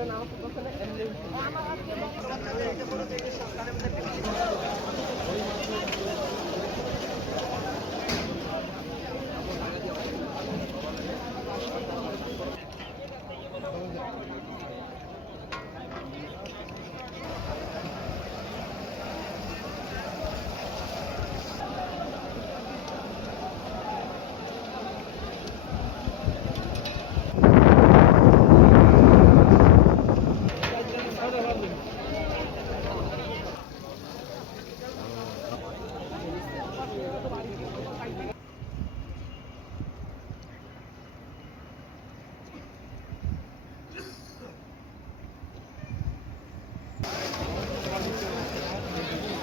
পছন্দ নাও পছন্দ